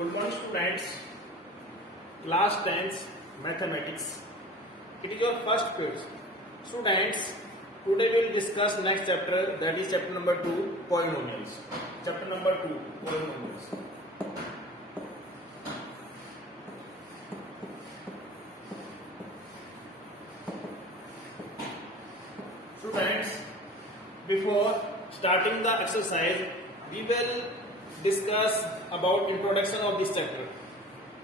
Good morning students, class 10th mathematics. It is your first period. Students, today we will discuss next chapter, that is chapter number 2, polynomials. Chapter number 2, polynomials. Students, before starting the exercise, we will discuss about introduction of this chapter.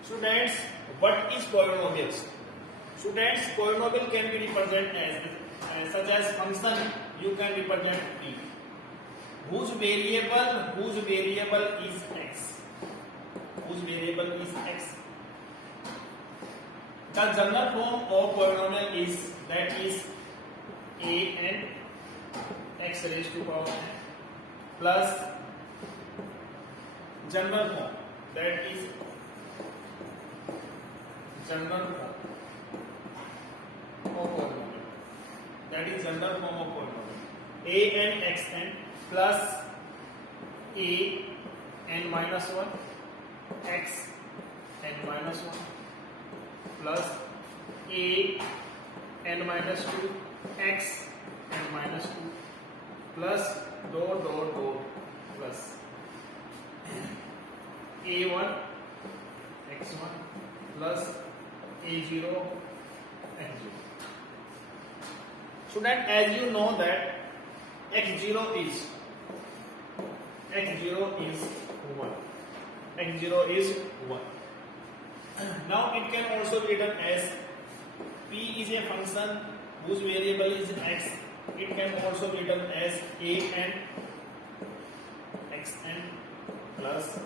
Students, what is polynomials? Students, polynomial can be represented as such as function. You can represent p, whose variable is x. Whose variable is x. The general form of polynomial is that is a n x raised to power n plus general form, that is general form of polynomial, that is general form of polynomial, a n x n plus a n minus 1 x n minus 1 plus a n minus 2 x n minus 2 plus dot dot dot plus a1 x1 plus a0 x0. Student, as you know that x0 is 1. x0 is 1. Now it can also be written as p is a function whose variable is x. It can also be written as a n xn plus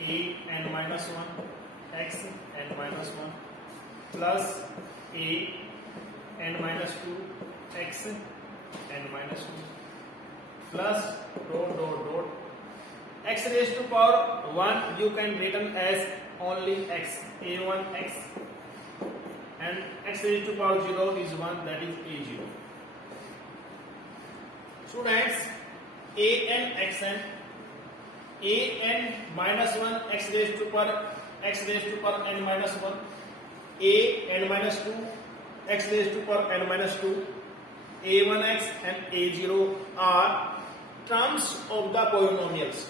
a n minus 1 x n minus 1 plus a n minus 2 x n minus 2 plus dot dot dot x raised to power 1 you can written as only x, a1 x, and x raised to power 0 is 1, that is a0. Students, a n xn, a n minus 1 x raised to power n minus 1, a n minus 2 x raised to power n minus 2, a1x and a0 are terms of the polynomials.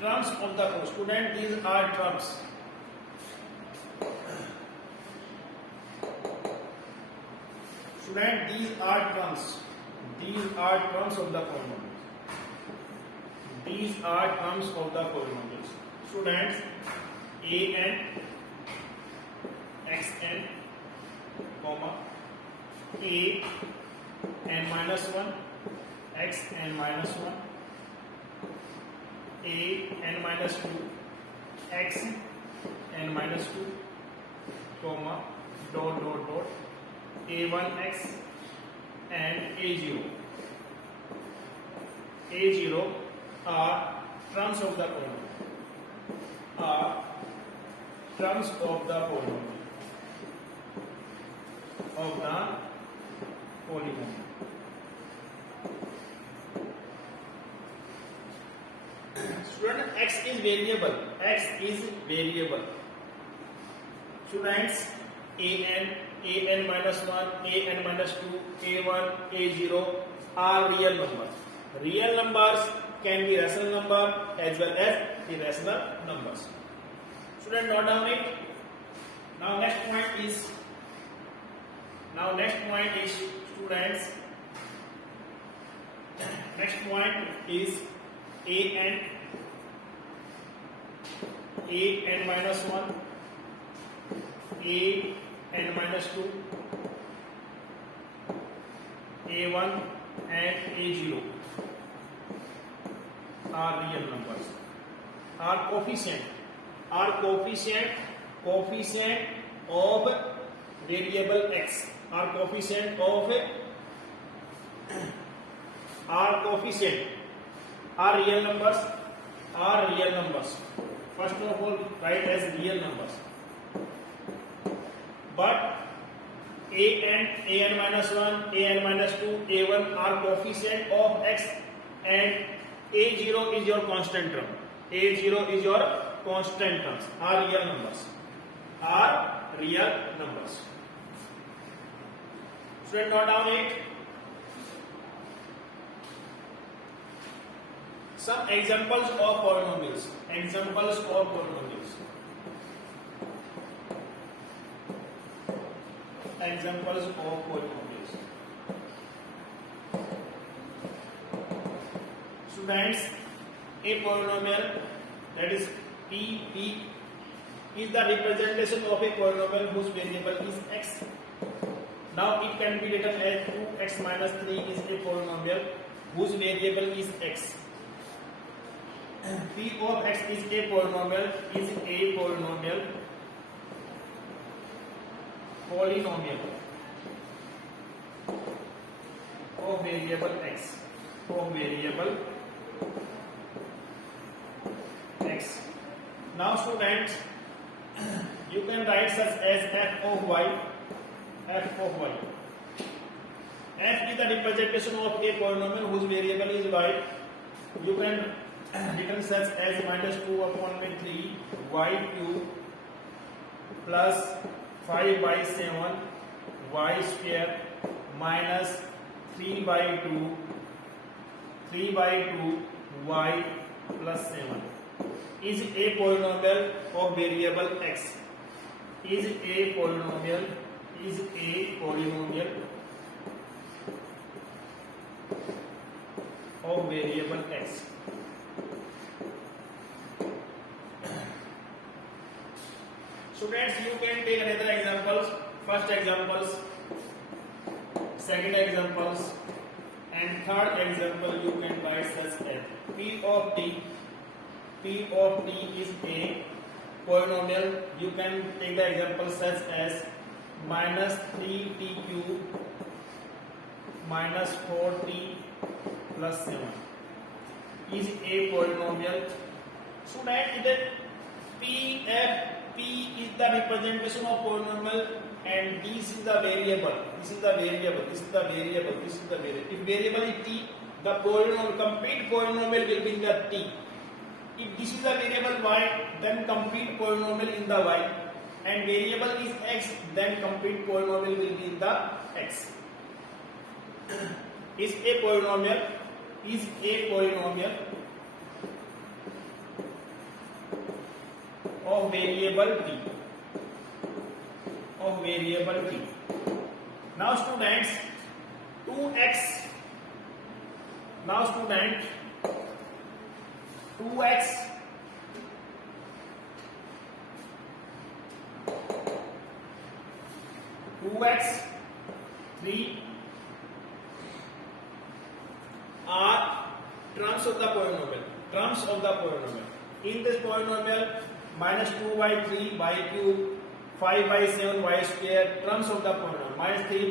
Terms of the student, these are terms. Student, these are terms. These are terms of the polynomials. These are terms of the polynomials. Students, a n xn comma a n minus 1 x n minus 1 a n minus 2 x n minus 2 comma dot dot dot a1x and a0. a0 are terms of the polynomial. Are terms of the polynomial. Of the polynomial. Student, x is variable. X is variable. Students, an minus 1, an minus 2, a1, a0 are real numbers. Real numbers can be rational number as well as irrational numbers. Student, note down it. Now next point is students, next point is an minus 1, an minus 2, a1 and a0 are real numbers. Are coefficient of variable x. Are coefficient are real numbers. Are real numbers. First of all, write as real numbers. But an minus 1, an minus 2, a1 are coefficient of x, and a0 is your constant term. a0 is your constant terms, are real numbers. Are real numbers. Student, note down it. Some examples of polynomials. Examples of polynomials. Examples of polynomials. Students, a polynomial, that is P is the representation of a polynomial whose variable is x. Now it can be written as 2x minus 3 is a polynomial whose variable is x. P of x is a polynomial of variable x. Now students, you can write such as f of y. F is the representation of a polynomial whose variable is y. You can written such as minus 2 upon 3 y cube plus 5 by 7 y square minus 3 by 2 y plus 7 is a polynomial of variable x. Is a polynomial of variable x. Students, you can take another examples, first examples, second examples, and third example. You can write such as P of t is a polynomial. You can take the example such as minus 3t cube minus 4t plus 7 is a polynomial. Student, P is the representation of polynomial and this is the variable. If variable is t, the complete polynomial will be in the t. If this is the variable y, then complete polynomial in the y, and variable is x, then complete polynomial will be in the x. Is a polynomial of variable t. Now students, 2x three are terms of the polynomial. In this polynomial, minus 2y 3 y cube, 5 by 7 y square, terms of the polynomial. Minus 3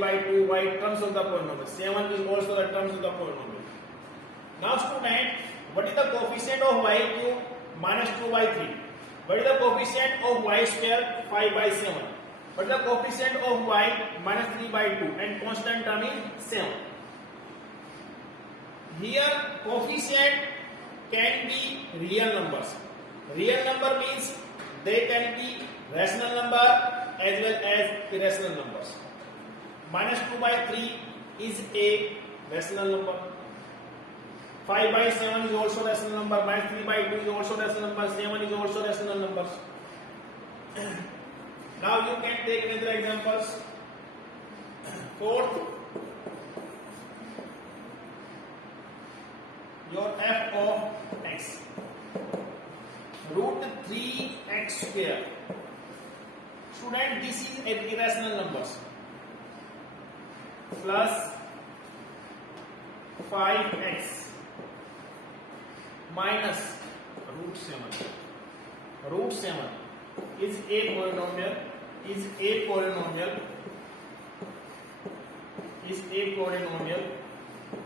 by 2 y, terms of the polynomial. 7 is also the terms of the polynomial. Now student, what is the coefficient of y cube? Minus 2 by 3. What is the coefficient of y square? 5 by 7. What is the coefficient of y? Minus 3 by 2, and constant term is 7. Here coefficient can be real numbers. Real number means they can be rational number as well as irrational numbers. Minus 2 by 3 is a rational number. 5 by 7 is also rational number. Minus 3 by 2 is also rational number. 7 is also rational numbers. Now you can take another examples. Fourth, your f of x, root 3x square. Student, this is irrational numbers. Plus 5x minus root 7 is a polynomial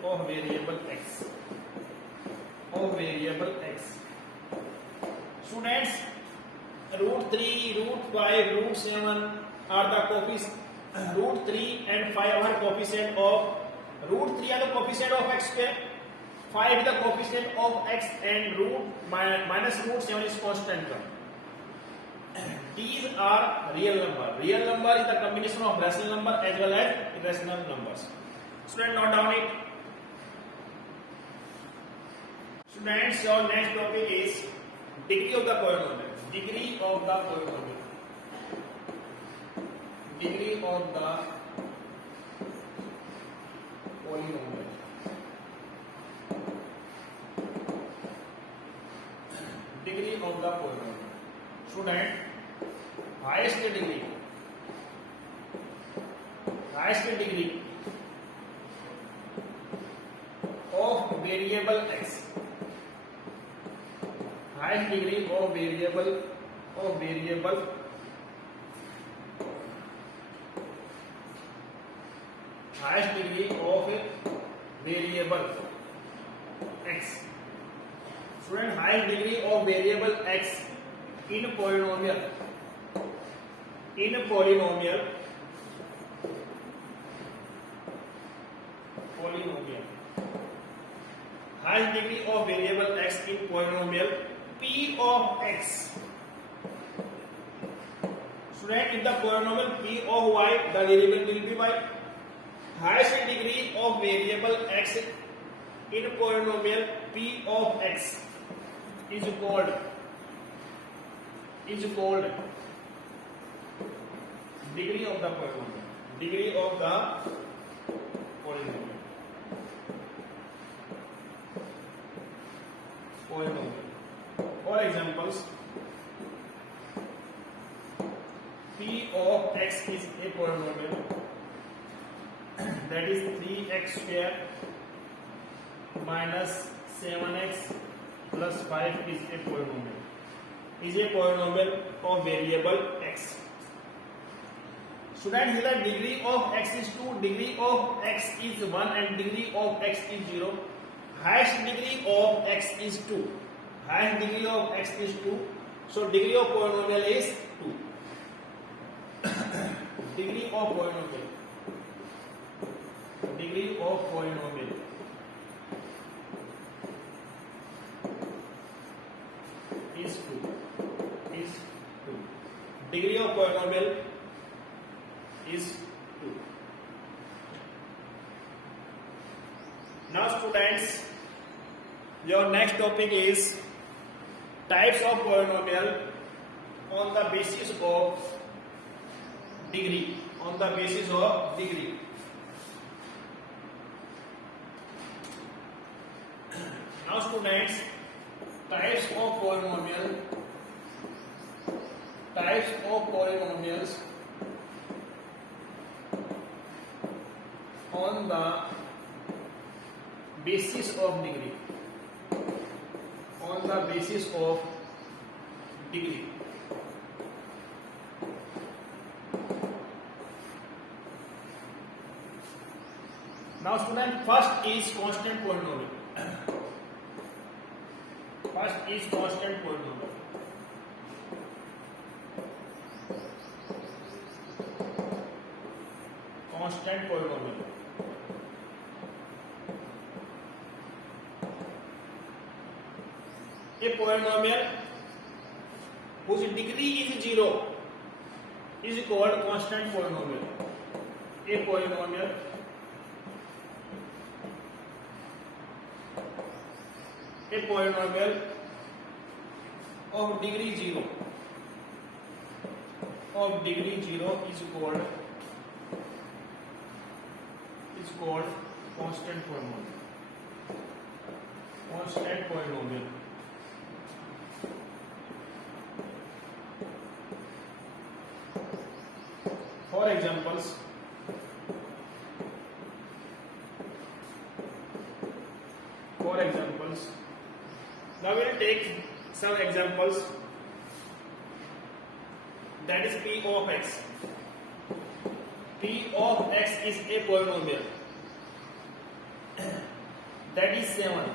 of variable x. Students, root 3, root 5, root 7 are the coefficient. Root 3 and 5 are coefficient of root 3 are the coefficient of x square. 5 is the coefficient of x and minus root 7 is constant term. These are real number. Real number is the combination of rational number as well as irrational numbers. Student, note down it. Students, your next topic is degree of the polynomial. Degree of the polynomial. Degree of the polynomial. Degree of the polynomial. Student, highest degree of variable x. Highest degree of variable highest degree of variable x. Student, highest degree of variable x in polynomial highest degree of variable x in polynomial p of x. Student, in the polynomial p of y, the variable will be y. Highest degree of variable x in polynomial p of x is called degree of the polynomial. Degree of the polynomial. For examples, p of x is a polynomial, that is 3x square minus 7x plus 5 is a polynomial. Is a polynomial of variable x. Student, here the degree of x is 2, degree of x is 1 and degree of x is 0. Highest degree of x is 2. Highest degree of x is 2. So degree of polynomial is 2. Degree of polynomial. Degree of polynomial is 2. Degree of polynomial is 2. Now students, your next topic is types of polynomial on the basis of degree. Now students, types of polynomials on the basis of degree. Now student, first is constant polynomial. Constant polynomial. A polynomial whose degree is 0 is called constant polynomial. A polynomial of degree 0 is called constant polynomial. For examples, now we will take some examples. That is p of x. P of x is a polynomial. That is 7.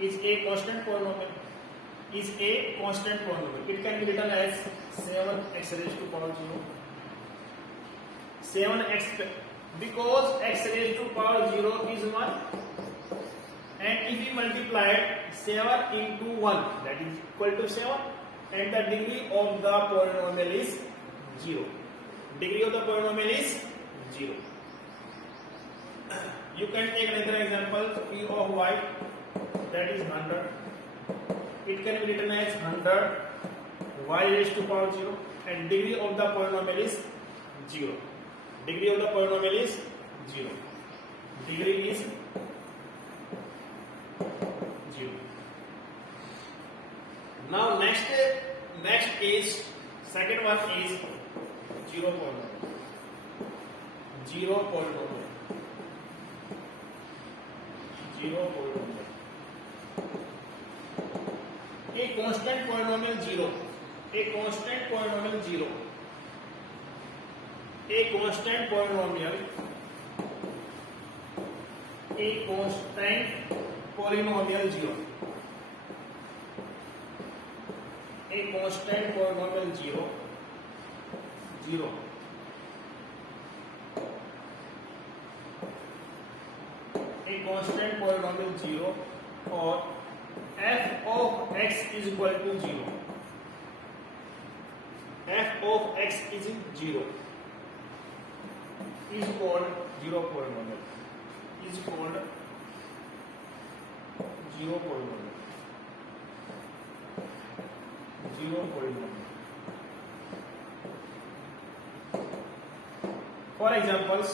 Is a constant polynomial. It can be written as 7x raised to power 0. 7x, because x raised to power 0 is 1 and if we multiply 7 into 1, that is equal to 7, and the degree of the polynomial is 0. Degree of the polynomial is 0. You can take another example, p of y, that is 100. It can be written as 100 y raised to power 0, and degree of the polynomial is 0. Degree of the polynomial is 0. Degree is 0. Now next is second one is 0 polynomial. 0 polynomial. 0 polynomial. A constant polynomial 0. A constant polynomial 0. A constant polynomial. A constant polynomial 0. A constant polynomial 0. 0. A constant polynomial 0 or f of x is equal to 0. F of x is 0 is called 0 polynomial. Is called 0 polynomial. 0 polynomial. For examples,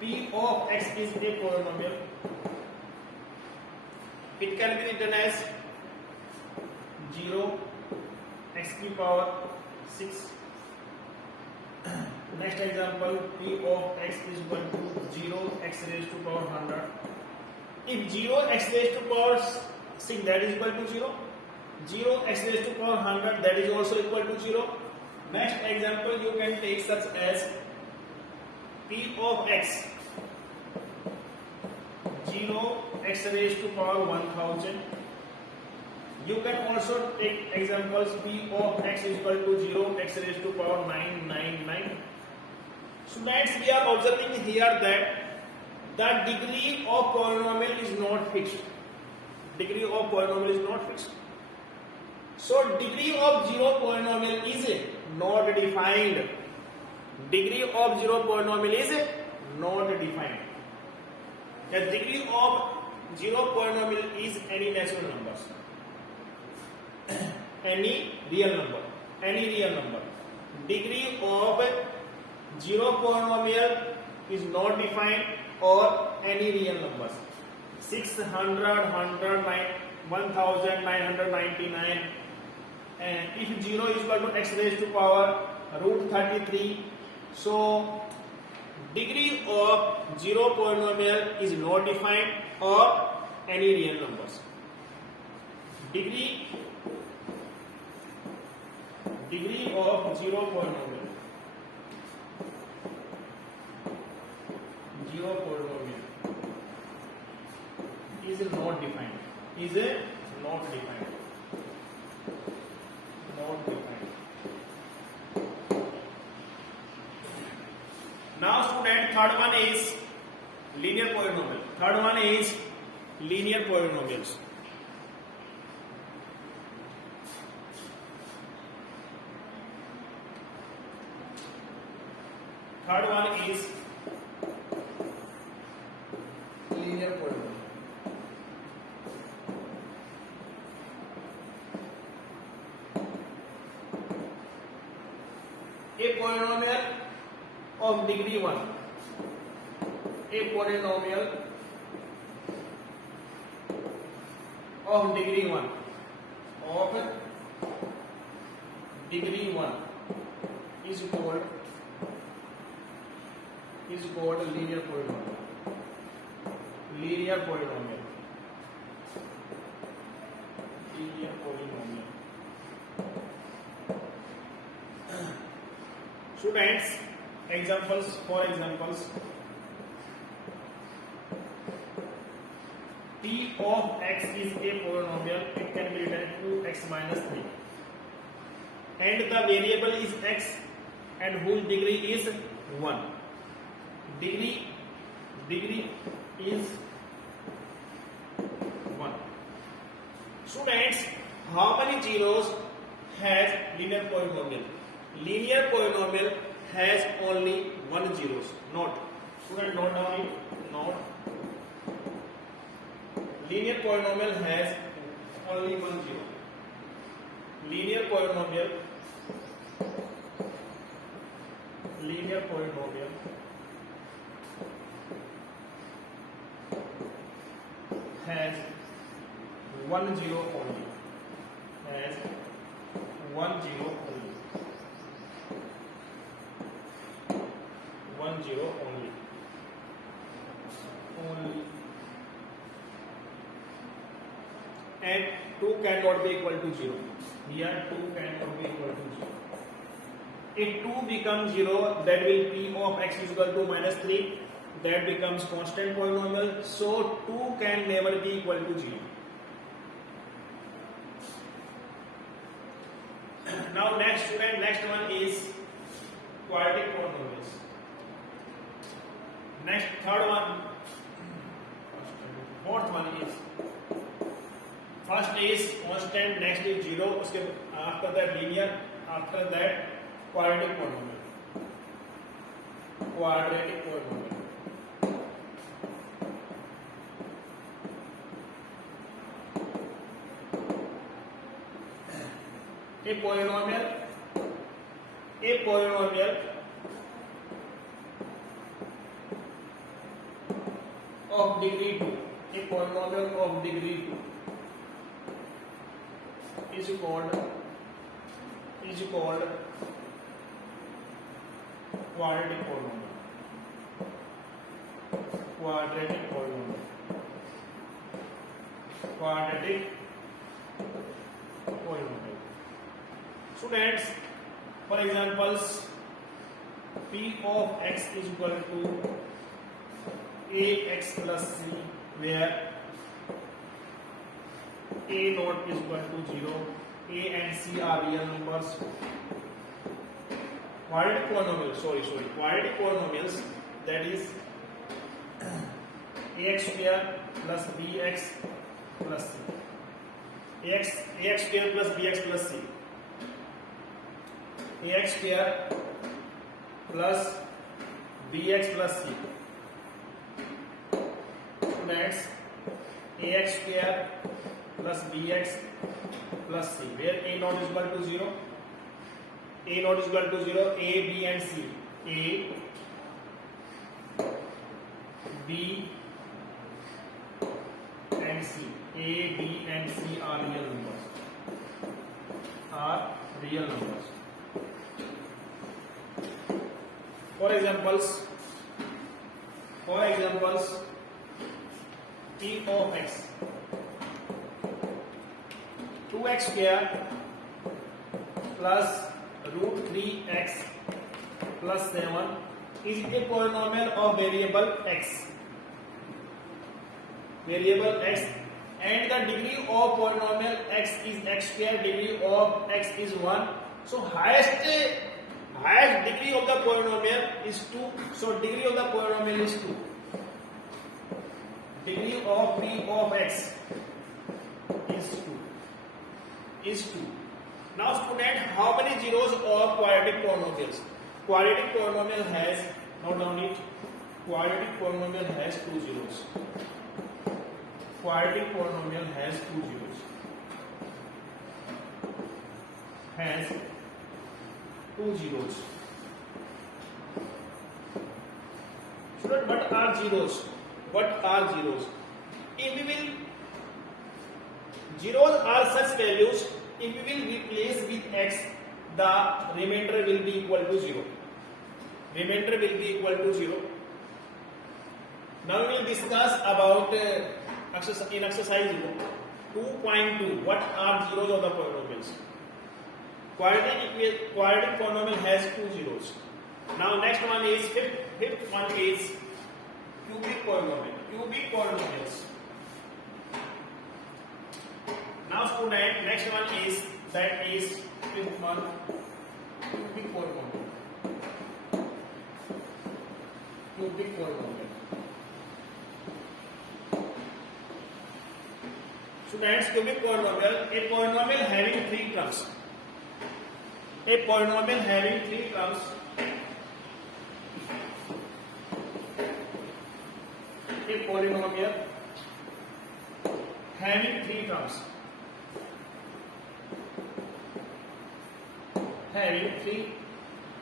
p of x is a polynomial. It can be written as 0 x to the power 6. Next example, p of x is equal to 0 x raised to power 100. If 0 x raised to power 6, that is equal to 0. 0 x raised to power 100, that is also equal to 0. Next example you can take such as p of x 0 x raised to power 1000. You can also take examples p of x is equal to 0 x raised to power 999. Students, we are observing here that the degree of polynomial is not fixed. Degree of polynomial is not fixed. So degree of 0 polynomial is not defined. Degree of 0 polynomial is not defined. The degree of 0 polynomial is any natural numbers. Any real number. Any real number. Degree of 0 polynomial is not defined or any real numbers. 600, 100, 1999. And if 0 is equal to x raised to power root 33, so degree of 0 polynomial is not defined or any real numbers. Degree of 0 polynomial. 0 polynomial is not defined. Is not defined. Not defined. Now student, third one is linear polynomial. Third one is linear polynomials. Third one is linear polynomial. A polynomial of degree 1. A polynomial of degree 1. Of degree 1 is called linear polynomial. Linear polynomial. Linear polynomial. Students, examples, for examples, p of x is a polynomial. It can be written 2x minus 3, and the variable is x, and whose degree is 1. Degree is 1. Students, how many zeros has linear polynomial? Linear polynomial has only 1 zeros. Note. Student, note down it. Note. Linear polynomial has only 1 zero. Linear polynomial has 1 zero only. Has 1 zero only. 1 zero only. And 2 cannot be equal to 0. Here 2 cannot be equal to 0. If 2 becomes 0, that will p of x is equal to minus 3. That becomes constant polynomial. So 2 can never be equal to 0. Now next student, next one is quadratic polynomials. Next, third one, fourth one is, first is constant, next is 0, after that linear, after that quadratic polynomial. Quadratic polynomial. A polynomial of degree 2, a polynomial of degree 2 is called quadratic polynomial. Quadratic polynomial. Quadratic polynomial. Students, for examples, p of x is equal to ax plus c, where a naught is equal to 0, a and c are real numbers. Quadratic polynomials, that is ax square plus bx plus c. ax square plus bx plus c. ax square plus bx plus c. That's ax square plus bx plus c, where a naught is equal to 0. A naught is equal to 0. A, b and c. A, b and c. A, b and c are real numbers. For examples, p of x, 2x square plus root 3x plus 7 is a polynomial of variable x. And the degree of polynomial x is x square, degree of x is 1. So highest degree of the polynomial is 2. So degree of the polynomial is 2. Degree of p of x is 2. Now student, how many zeros of quadratic polynomials? Quadratic polynomial has, note down it, quadratic polynomial has 2 zeros. Quadratic polynomial has 2 zeros. Has 2 zeros. Student, what are zeros? Zeros are such values, if we will replace with x, the remainder will be equal to 0. Now we will discuss about in exercise 2.2, what are zeros of the polynomials. Quadratic polynomial has 2 zeros. Now next one is fifth one is cubic polynomials. Now student, next one is fifth one, cubic polynomial. Students, cubic polynomial, a polynomial having three terms. A polynomial having three terms. A polynomial having three terms. Having three.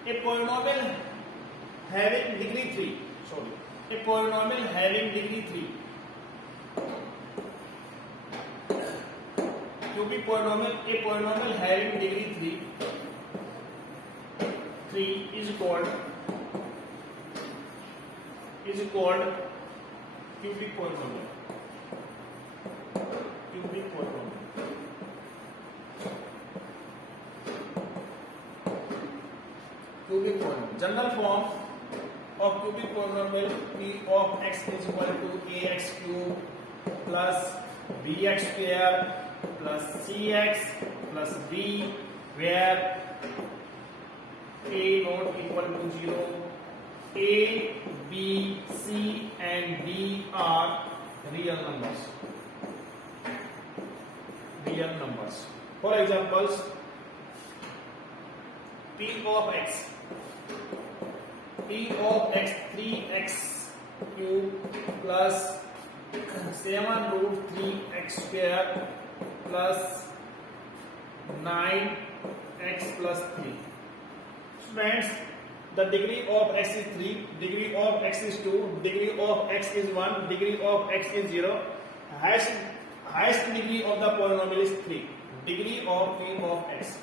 A polynomial having degree 3. Sorry. A polynomial having degree 3. Cubic polynomial, a polynomial having degree 3 is called cubic polynomial. Cubic polynomial. Cubic polynomial. General form of cubic polynomial: p of x is equal to ax cube plus bx square plus cx plus b, where a not equal to 0. A, b, c and d are real numbers. Real numbers. For examples, p of x 3x cube plus 7 root 3x square plus 9x plus 3. Students, the degree of x is 3, degree of x is 2, degree of x is 1, degree of x is 0. Highest degree of the polynomial is 3. Degree of p of x.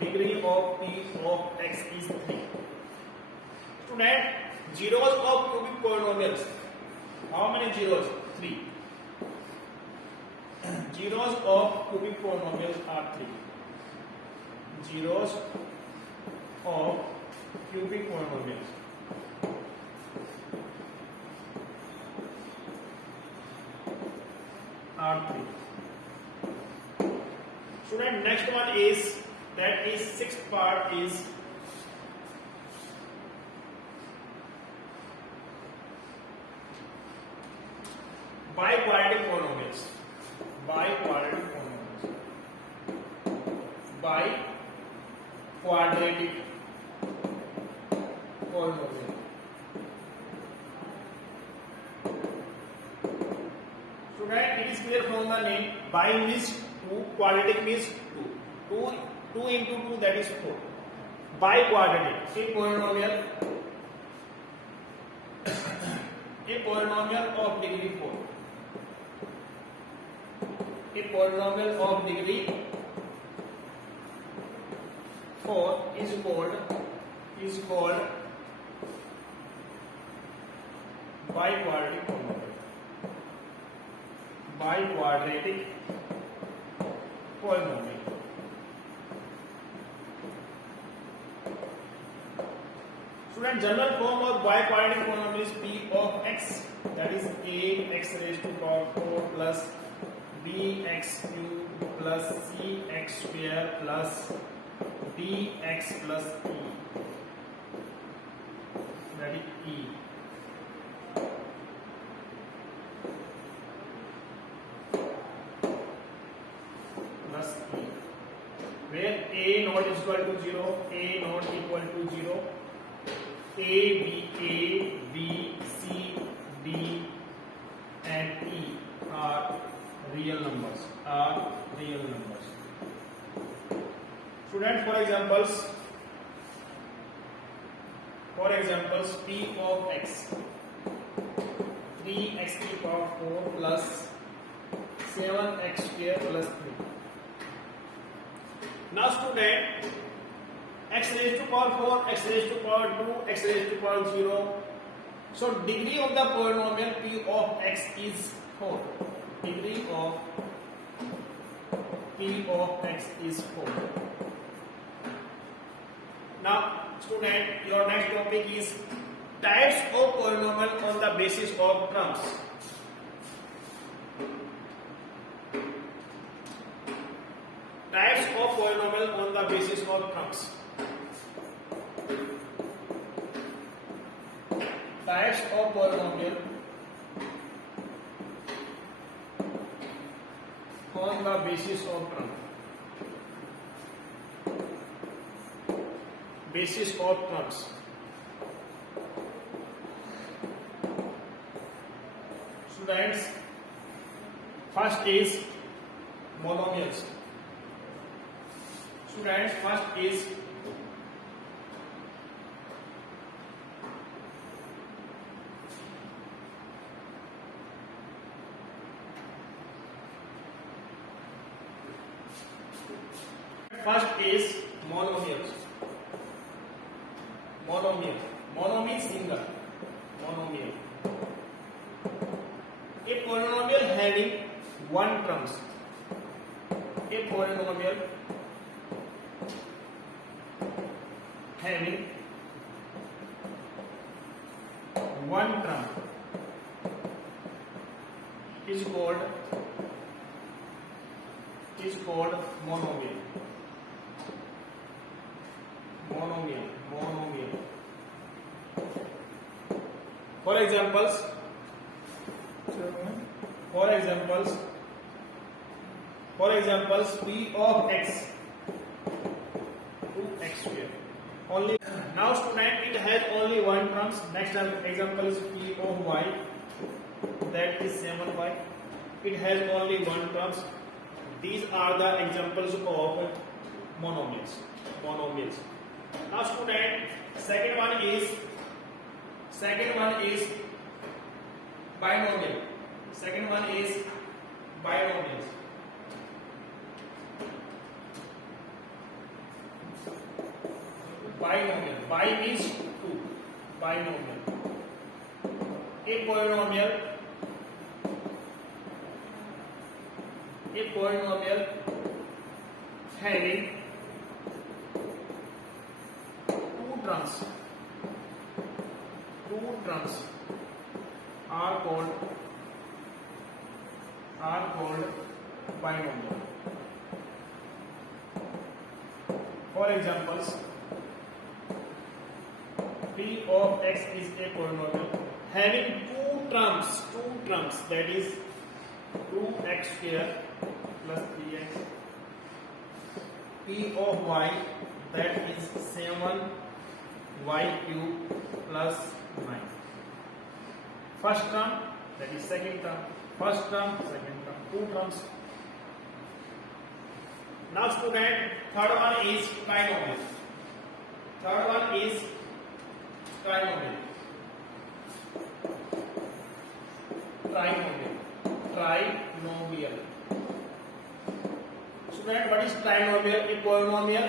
Degree of p of x is 3. Student, zeros of cubic polynomials. How many zeros? 3. Zeros of cubic polynomials are 3. Zeros of cubic polynomials are 3. Student, next one is, that is sixth part is biquadratic polynomials. Biquadratic polynomials. Biquadratic polynomial. Student, it is clear from the name. Bi means 2, quadratic means 2. 2 into 2, that is 4. Biquadratic, a polynomial of degree 4. A polynomial of degree 4 is called biquadratic polynomial. Biquadratic polynomial. Student, general form of biquadratic polynomial is p of x, that is a x raised to power 4 plus b x cube plus c x square plus d x plus e, that is e. Plus e, where a not is equal to 0, a not equal to 0. A, B, C, D and E are real numbers. Student, for examples, p of x 3x to the power 4 plus 7x square plus 3. Now student, x raised to power 4, x raised to power 2, x raised to power 0. So degree of the polynomial p of x is 4. Degree of p of x is 4. Now student, your next topic is types of polynomial on the basis of terms. Types of polynomial on the basis of terms. Types of polynomial on the basis of term. Basis of terms. Students, first is monomials. Students, first is monomials. Mono means single. Monomial. A polynomial having one terms. A polynomial having one term is called monomial. For examples, p of x, 2x square. Only now, student, it has only one terms. Next example is p of y, that is 7y. It has only one terms. These are the examples of monomials. Now, student, second one is binomial. Bi means two. Binomial. A polynomial having two terms are called binomial. For examples, p of x is a polynomial having two terms, that is 2x square plus 3x. P of y, that is 7y cube plus 9. First term, that is second term. First term, second term, two terms. Now, student, third one is trinomial. Trinomial. Student, what is trinomial? A polynomial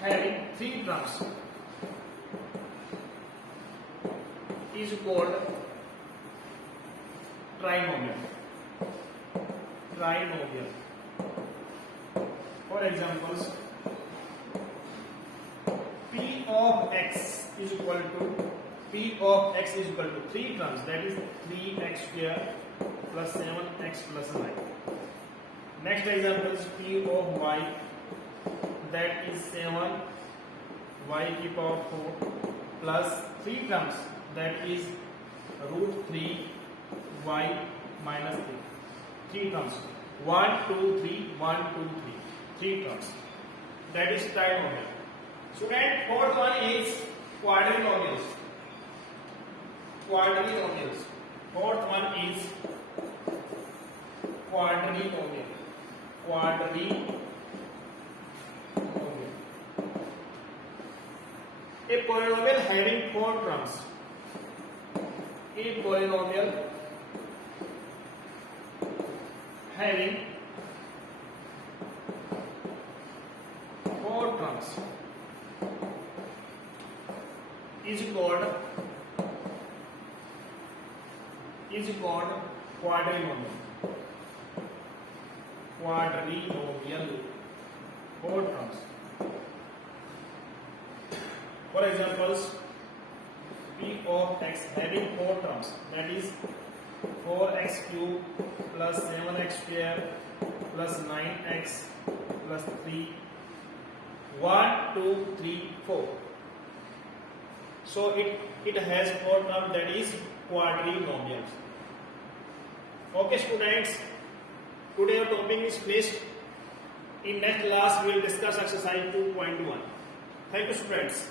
having three terms is called trinomial. For examples, p of x is equal to three terms, that is 3x square plus 7x plus 9. Next example is p of y, that is 7y to the power 4 plus 3 terms, that is root 3y minus 3 terms. 1, 2, 3, 1, 2, 3 terms. That is trinomial. Student, fourth one is quadrinomials. Fourth one is quadrinomial. A polynomial having four terms. Is called quadrinomial. Four terms. For examples, p of x having four terms, that is 4x cube plus 7x square plus 9x plus 3. 1, 2, 3, 4. So it has four terms, that is quadrinomials. Okay students, today our topic is finished. In next class we will discuss exercise 2.1. Thank you students.